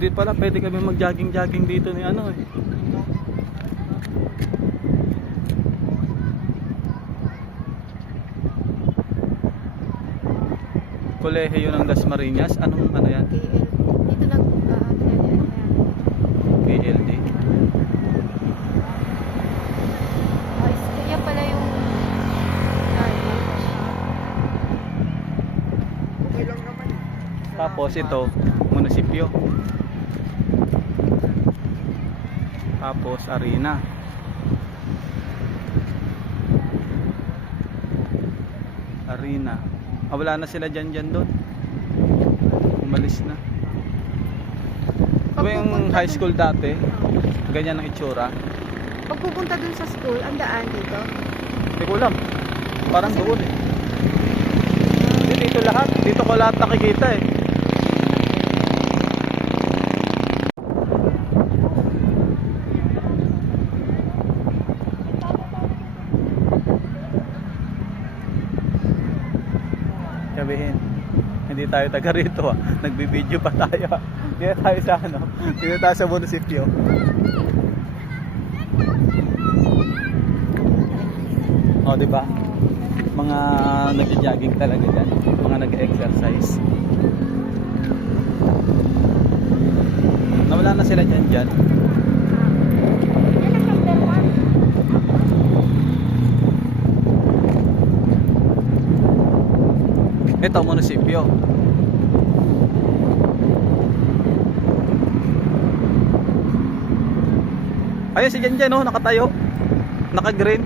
Buti pala pwede kami mag-jogging-jogging dito ni ano eh. Kolehiyo ng Dasmariñas. Anong ano yan? KL. Dito lang. KLD. Kaya pala yung Okay lang naman eh. Tapos ito, munisipyo. Tapos arena. Arena. Ah, wala na sila dyan doon. Umalis na. Diba yung high school dati? Ganyan ang itsura. Pag pupunta dun sa school, ang daan dito. Hindi ko alam. Parang doon eh. Hindi, dito lahat. Dito ko lahat nakikita eh. Sabihin, hindi tayo taga rito ah. Nagbibideo pa tayo. Dito tayo sa ano? Dito tayo sa munisipyo. O, di ba? Mga nagja-jogging talaga dyan. Mga nag-exercise. Nawala na sila dyan. Ito, munisipyo. Ayun si Jan oh, nakatayo. Naka-green.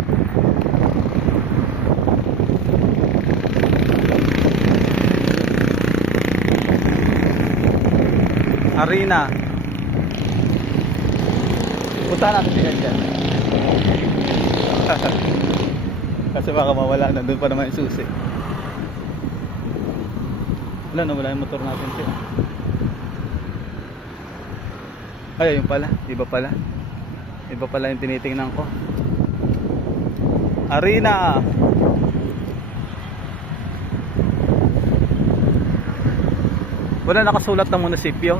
Arena. Punta natin si Jan. Kasi baka mawala na. Doon pa naman yung susi. Wala, nawala yung motor natin siya. Ay, ayun pala. Iba pala. Iba pala yung tinitingnan ko. Arena. Wala nakasulat ng munisipyo.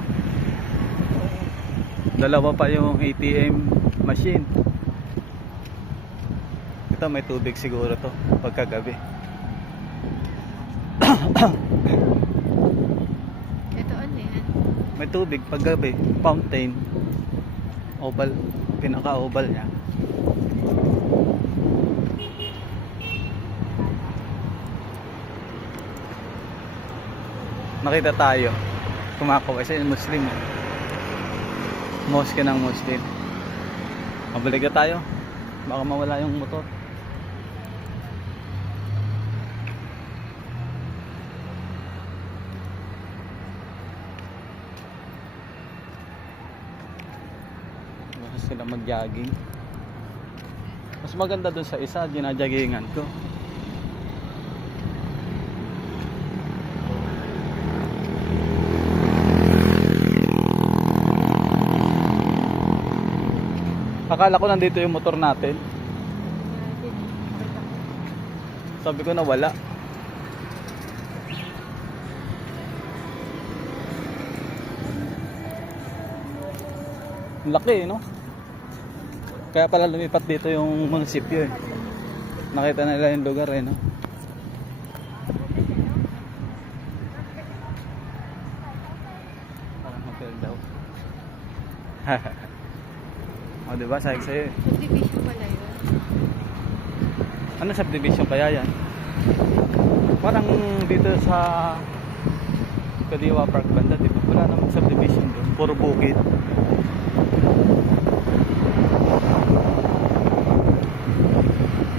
Dalawa pa yung ATM machine. Ito may tubig siguro to pagkagabi. Ito ano yan? May tubig paggabi, fountain. Oval, pinaka-oval niya. Nakita tayo. Kumakaway sa Muslim. Mosque ng Muslim. Mabalik na tayo. Baka mawala yung motor. Sila mag-jogging. Mas maganda dun sa isa, ginajaggingan ko. Akala ko nandito yung motor natin. Sabi ko na wala. Laki, no? Kaya pala lumipat dito yung munisipyo eh. Nakita nila yung lugar eh, no? Parang hotel daw. O, diba? Sabi ko sa'yo eh. Subdivision pala yun. Ano subdivision kaya yan? Parang dito sa Kadiwa Park banda, diba? Wala namang subdivision doon. Puro bukid.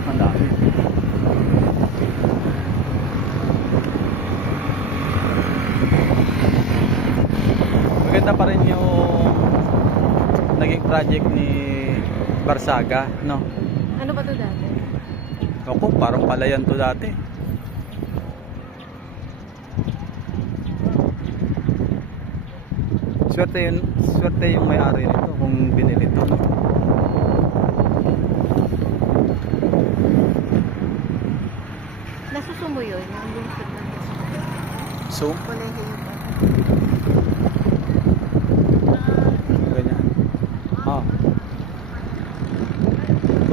Mandami. Maganda pa rin yung naging project ni Barsaga, no? Ano ba to dati? Ako, parang palayan to dati. Swerte yung may-ari nito kung binili ito, no? Nasusumo yun, yung lungsod ng So, Kolehiyo pa.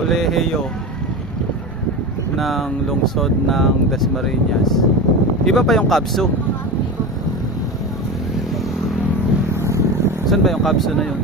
kolehiyo ng lungsod ng Dasmariñas. Iba pa yung Kabso. Saan ba yung Kabso na yun?